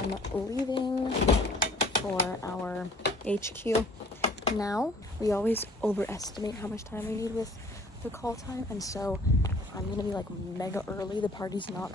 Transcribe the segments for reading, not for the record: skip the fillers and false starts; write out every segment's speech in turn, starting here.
am leaving for our HQ now. We always overestimate how much time we need with the call time, and so I'm gonna be like mega early. The party's not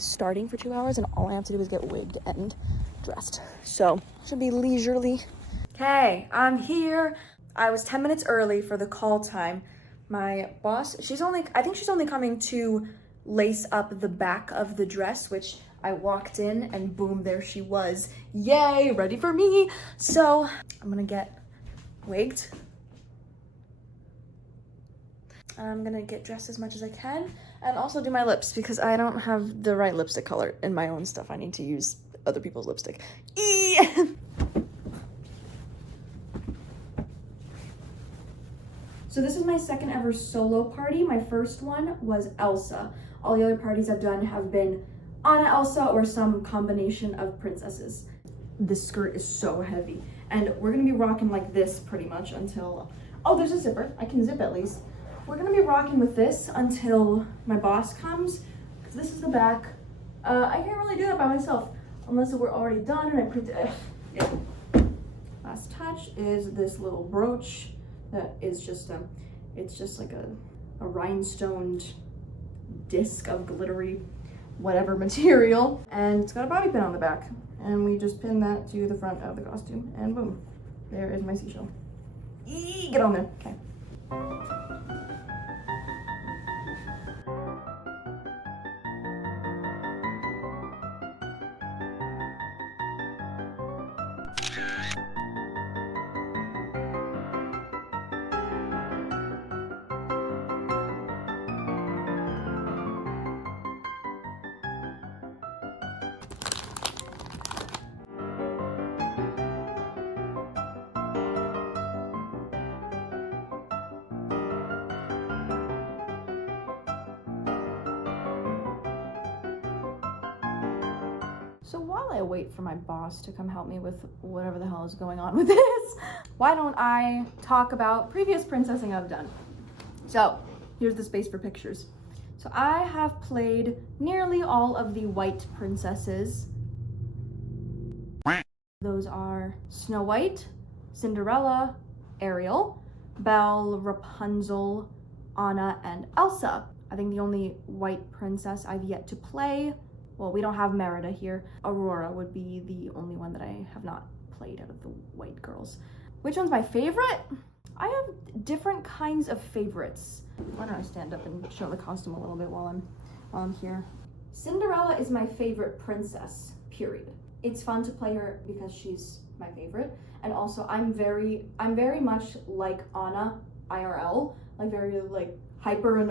starting for 2 hours, and all I have to do is get wigged and dressed, so should be leisurely. Okay, I'm here. I was 10 minutes early for the call time. My boss, I think she's only coming to lace up the back of the dress, which I walked in and boom, there she was. Yay, ready for me. So I'm gonna get wigged. I'm gonna get dressed as much as I can and also do my lips because I don't have the right lipstick color in my own stuff. I need to use other people's lipstick. So this is my second ever solo party. My first one was Elsa. All the other parties I've done have been Anna, Elsa, or some combination of princesses. This skirt is so heavy, and we're gonna be rocking like this pretty much until, oh, there's a zipper. I can zip at least. We're gonna be rocking with this until my boss comes, because this is the back. I can't really do that by myself unless we're already done and I printed. Yeah. Last touch is this little brooch that is just it's just like a rhinestoned disc of glittery whatever material, and it's got a bobby pin on the back, and we just pin that to the front of the costume, and boom, there is my seashell. Get on there. Okay. So while I wait for my boss to come help me with whatever the hell is going on with this, why don't I talk about previous princessing I've done? So here's the space for pictures. So I have played nearly all of the white princesses. Those are Snow White, Cinderella, Ariel, Belle, Rapunzel, Anna, and Elsa. I think the only white princess I've yet to play, well, we don't have Merida here. Aurora would be the only one that I have not played out of the white girls. Which one's my favorite? I have different kinds of favorites. Why don't I stand up and show the costume a little bit while I'm here. Cinderella is my favorite princess, period. It's fun to play her because she's my favorite. And also I'm very much like Anna IRL, like very like hyper and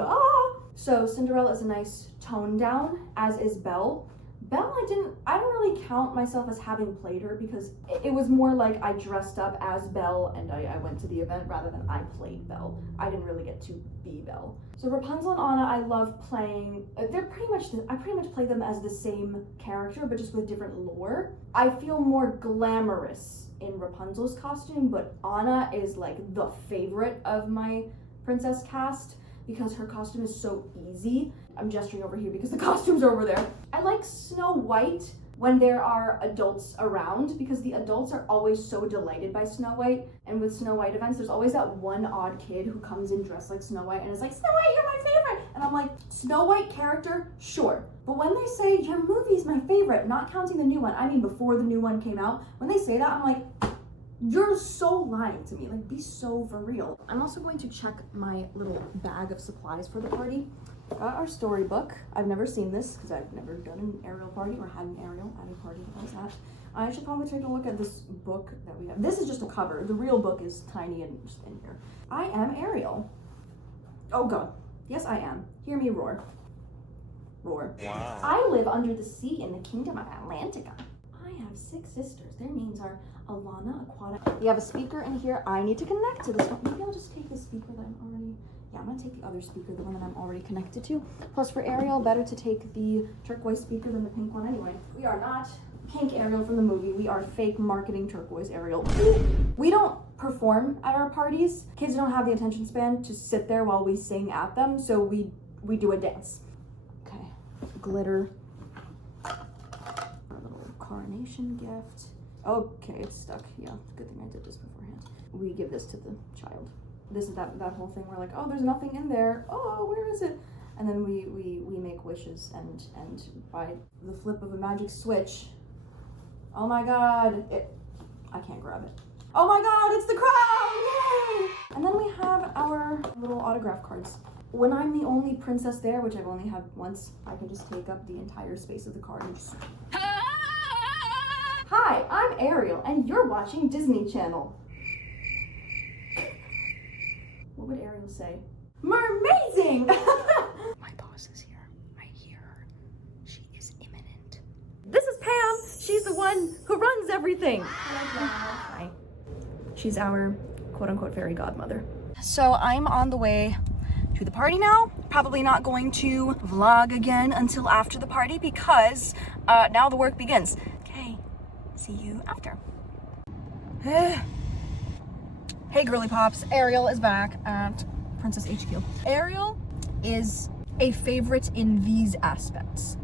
So Cinderella is a nice tone down, as is Belle. Belle, I don't really count myself as having played her because it was more like I dressed up as Belle and I went to the event rather than I played Belle. I didn't really get to be Belle. So Rapunzel and Anna, I love playing. I pretty much play them as the same character, but just with different lore. I feel more glamorous in Rapunzel's costume, but Anna is like the favorite of my princess cast, because her costume is so easy. I'm gesturing over here because the costumes are over there. I like Snow White when there are adults around, because the adults are always so delighted by Snow White. And with Snow White events, there's always that one odd kid who comes in dressed like Snow White and is like, Snow White, you're my favorite. And I'm like, Snow White character, sure. But when they say your movie's my favorite, not counting the new one, I mean before the new one came out, when they say that, I'm like, you're so lying to me, like be so for real. I'm also going to check my little bag of supplies for the party. Got our storybook. I've never seen this because I've never done an Ariel party or had an Ariel at a party that I was at. I should probably take a look at this book that we have. This is just a cover. The real book is tiny and just in here. I am Ariel. Oh God. Yes, I am. Hear me roar. Roar. Wow. I live under the sea in the kingdom of Atlantica. I have 6 sisters. Their names are Alana, Aquata. We have a speaker in here. I need to connect to this one. Maybe I'll just take the speaker that I'm already... Yeah, I'm gonna take the other speaker, the one that I'm already connected to. Plus for Ariel, better to take the turquoise speaker than the pink one anyway. We are not pink Ariel from the movie. We are fake marketing turquoise Ariel. We don't perform at our parties. Kids don't have the attention span to sit there while we sing at them, so we do a dance. Okay, glitter. graduation gift. Okay, it's stuck. Yeah, good thing I did this beforehand. We give this to the child. This is that whole thing where like, oh, there's nothing in there. Oh, where is it? And then we make wishes, and by the flip of a magic switch, oh my god, I can't grab it. Oh my god, it's the crown! Yay! And then we have our little autograph cards. When I'm the only princess there, which I've only had once, I can just take up the entire space of the card and just... Hi, I'm Ariel, and you're watching Disney Channel. What would Ariel say? Mermazing! My boss is here. I hear her. She is imminent. This is Pam. She's the one who runs everything. Hi. She's our quote-unquote fairy godmother. So I'm on the way to the party now. Probably not going to vlog again until after the party because now the work begins. Okay, see you after. Hey girly pops, Ariel is back at Princess HQ. Ariel is a favorite in these aspects.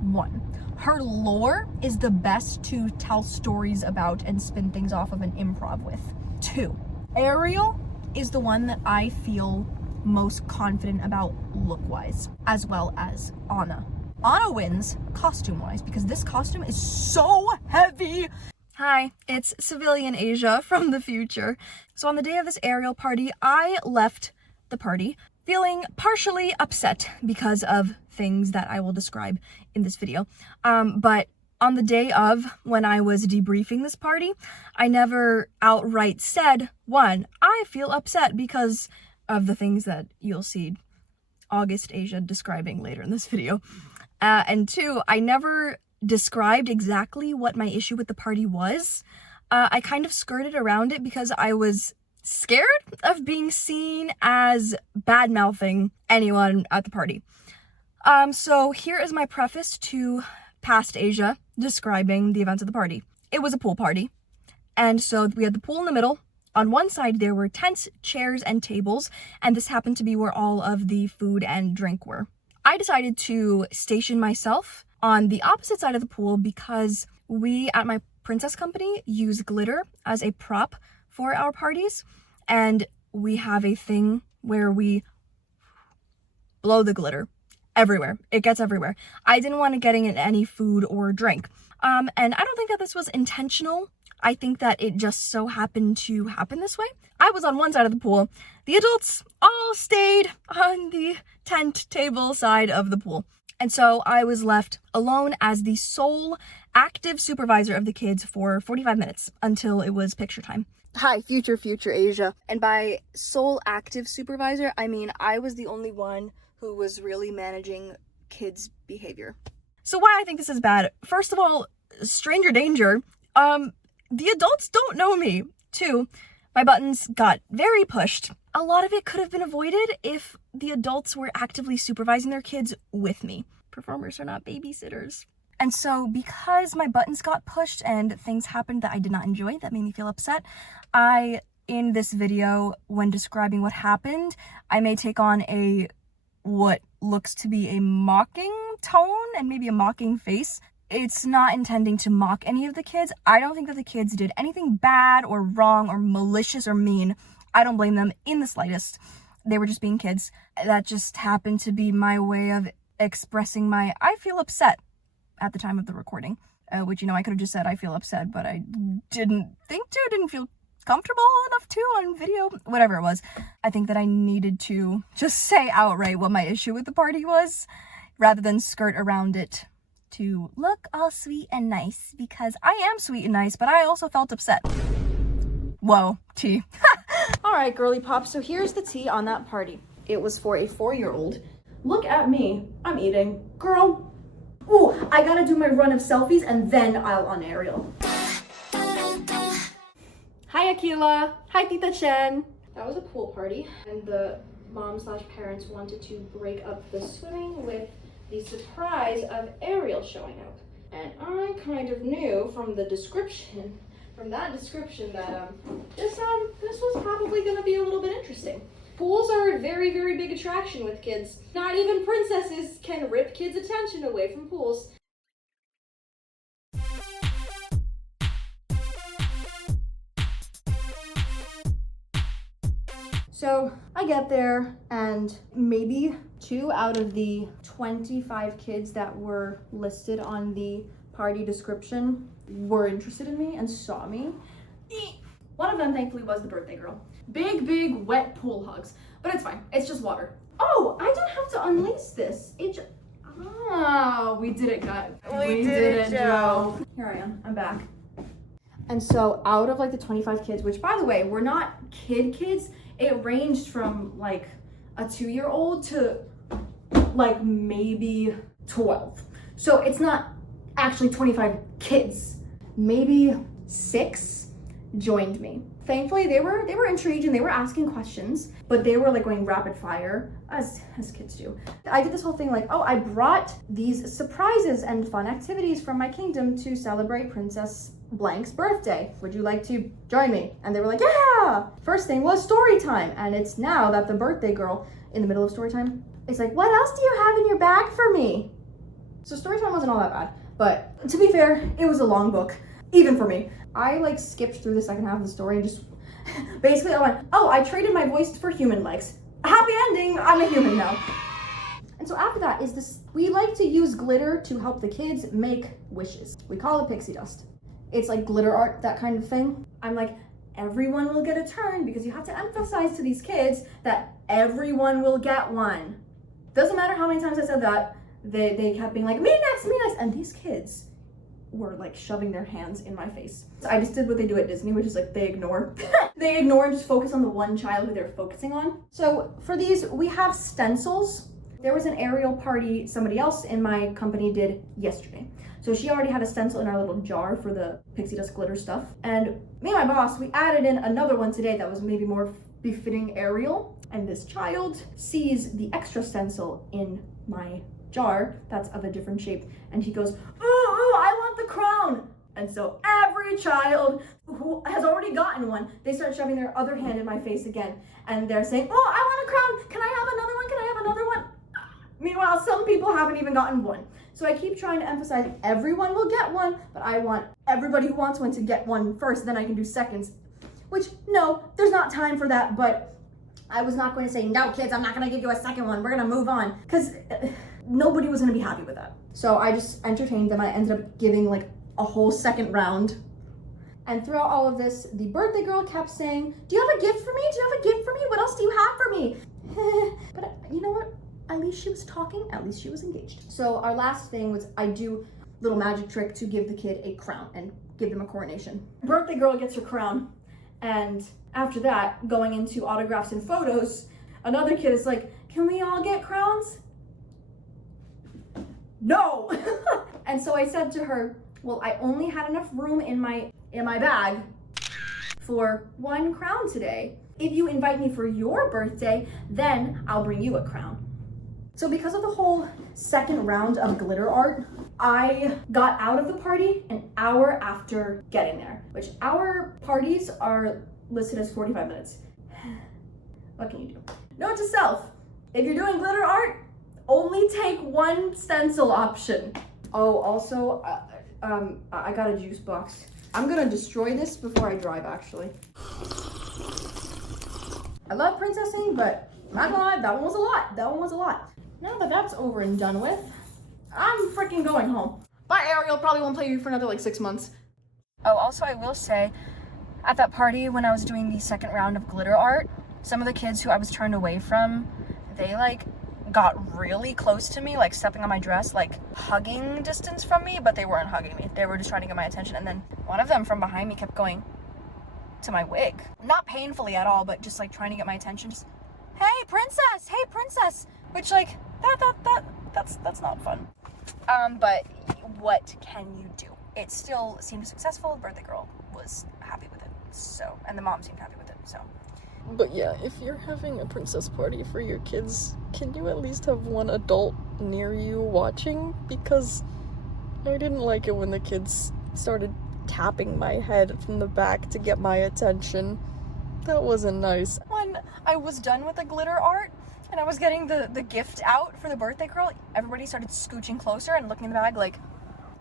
1, her lore is the best to tell stories about and spin things off of an improv with. 2, Ariel is the one that I feel most confident about look-wise, as well as Anna. Anna wins costume-wise because this costume is so heavy. Hi, it's Civilian Asia from the future. So on the day of this Ariel party, I left the party feeling partially upset because of things that I will describe in this video. But on the day of, when I was debriefing this party, I never outright said, 1, I feel upset because of the things that you'll see August Asia describing later in this video. And 2, I never described exactly what my issue with the party was. I kind of skirted around it because I was scared of being seen as bad-mouthing anyone at the party. So here is my preface to past Asia describing the events of the party. It was a pool party, and so we had the pool in the middle. On one side there were tents, chairs, and tables, and this happened to be where all of the food and drink were. I decided to station myself on the opposite side of the pool because we at my princess company use glitter as a prop for our parties, and we have a thing where we blow the glitter everywhere. It gets everywhere. I didn't want it getting in any food or drink. And I don't think that this was intentional. I think that it just so happened to happen this way. I was on one side of the pool. The adults all stayed on the tent table side of the pool. And so I was left alone as the sole active supervisor of the kids for 45 minutes until it was picture time. Hi, future Asia. And by sole active supervisor, I mean I was the only one who was really managing kids' behavior. So why I think this is bad? First of all, stranger danger. The adults don't know me. 2, my buttons got very pushed. A lot of it could have been avoided if the adults were actively supervising their kids with me. Performers are not babysitters. And so because my buttons got pushed and things happened that I did not enjoy, that made me feel upset, in this video, when describing what happened, I may take on what looks to be a mocking tone and maybe a mocking face. It's not intending to mock any of the kids. I don't think that the kids did anything bad or wrong or malicious or mean. I don't blame them in the slightest. They were just being kids. That just happened to be my way of expressing I feel upset at the time of the recording. Which, I could have just said I feel upset, but I didn't think to, didn't feel comfortable enough to on video, whatever it was. I think that I needed to just say outright what my issue with the party was, rather than skirt around it to look all sweet and nice, because I am sweet and nice, but I also felt upset. Whoa, tea. All right, girly pop, so here's the tea on that party. It was for a 4-year-old. Look at me, I'm eating. Girl, ooh, I gotta do my run of selfies and then I'll on Ariel. Hi, Akila. Hi, Tita Chen. That was a pool party, and the mom/parents wanted to break up the swimming with the surprise of Ariel showing up. And I kind of knew from that description that this was probably gonna be a little bit interesting. Pools are a very, very big attraction with kids. Not even princesses can rip kids' attention away from pools. So I get there, and maybe 2 out of the 25 kids that were listed on the party description were interested in me and saw me. One of them, thankfully, was the birthday girl. Big, wet pool hugs. But it's fine. It's just water. Oh, I don't have to unlace this. Oh, we did it, guys. We did it, Joe. Here I am. I'm back. And so out of like the 25 kids, which by the way, were not kids, it ranged from like a 2-year-old to like maybe 12. So it's not actually 25 kids. Maybe 6 joined me. Thankfully, they were intrigued and they were asking questions, but they were like going rapid fire, as kids do. I did this whole thing like, oh, I brought these surprises and fun activities from my kingdom to celebrate Princess Blank's birthday. Would you like to join me? And they were like, yeah! First thing was story time, and it's now that the birthday girl, in the middle of story time, is like, what else do you have in your bag for me? So story time wasn't all that bad, but to be fair, it was a long book, even for me. I like skipped through the second half of the story and just basically I went, oh, I traded my voice for human legs. Happy ending, I'm a human now. And so after that is this, we like to use glitter to help the kids make wishes. We call it pixie dust. It's like glitter art, that kind of thing. I'm like, everyone will get a turn, because you have to emphasize to these kids that everyone will get one. Doesn't matter how many times I said that, they kept being like, me next, and these kids were like shoving their hands in my face. So I just did what they do at Disney, which is like they ignore. They ignore and just focus on the one child who they're focusing on. So for these, we have stencils. There was an Ariel party somebody else in my company did yesterday. So she already had a stencil in our little jar for the pixie dust glitter stuff. And me and my boss, we added in another one today that was maybe more befitting Ariel. And this child sees the extra stencil in my jar that's of a different shape, and he goes, oh, I want the crown. And so every child who has already gotten one, they start shoving their other hand in my face again, and they're saying, oh, I want a crown, can I have another one, can I have another one? Meanwhile, some people haven't even gotten one. So I keep trying to emphasize everyone will get one, but I want everybody who wants one to get one first, then I can do seconds. Which, no, there's not time for that, but I was not going to say, no kids, I'm not going to give you a second one, we're going to move on, because nobody was going to be happy with that. So I just entertained them. I ended up giving like a whole second round. And throughout all of this, the birthday girl kept saying, do you have a gift for me? Do you have a gift for me? What else do you have for me? But you know what? At least she was talking, at least she was engaged. So our last thing was I do a little magic trick to give the kid a crown and give them a coronation. Birthday girl gets her crown. And after that, going into autographs and photos, another kid is like, can we all get crowns? No! And so I said to her, well, I only had enough room in my bag for 1 crown today. If you invite me for your birthday, then I'll bring you a crown. So because of the whole second round of glitter art, I got out of the party an hour after getting there, which our parties are listed as 45 minutes. What can you do? Note to self, if you're doing glitter art, only take 1 stencil option. Oh, also, I got a juice box. I'm gonna destroy this before I drive, actually. I love princessing, but MacLeod, that one was a lot. Now that that's over and done with, I'm freaking going home. Bye, Ariel. Probably won't play you for another like 6 months. Oh, also I will say, at that party when I was doing the second round of glitter art, some of the kids who I was turned away from, they like got really close to me, like stepping on my dress, like hugging distance from me, but they weren't hugging me. They were just trying to get my attention. And then one of them from behind me kept going to my wig. Not painfully at all, but just like trying to get my attention. Just, hey princess, which like, that's not fun. But what can you do? It still seemed successful. The birthday girl was happy with it. So, and the mom seemed happy with it, so. But yeah, if you're having a princess party for your kids, can you at least have one adult near you watching? Because I didn't like it when the kids started tapping my head from the back to get my attention. That wasn't nice. When I was done with the glitter art and I was getting the gift out for the birthday girl, everybody started scooching closer and looking in the bag like,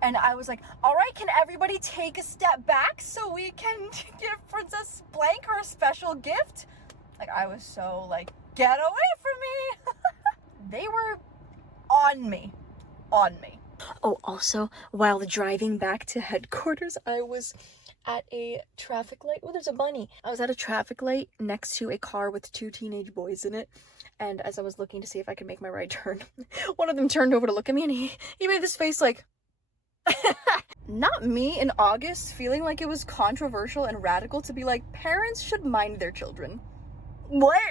and I was like, all right, can everybody take a step back so we can give Princess Blank her special gift? Like, I was so like, get away from me. They were on me. Oh, also, while driving back to headquarters, I was at a traffic light. Oh, there's a bunny. I was at a traffic light next to a car with 2 teenage boys in it. And as I was looking to see if I could make my right turn, one of them turned over to look at me and he made this face like, not me in August feeling like it was controversial and radical to be like, parents should mind their children. What?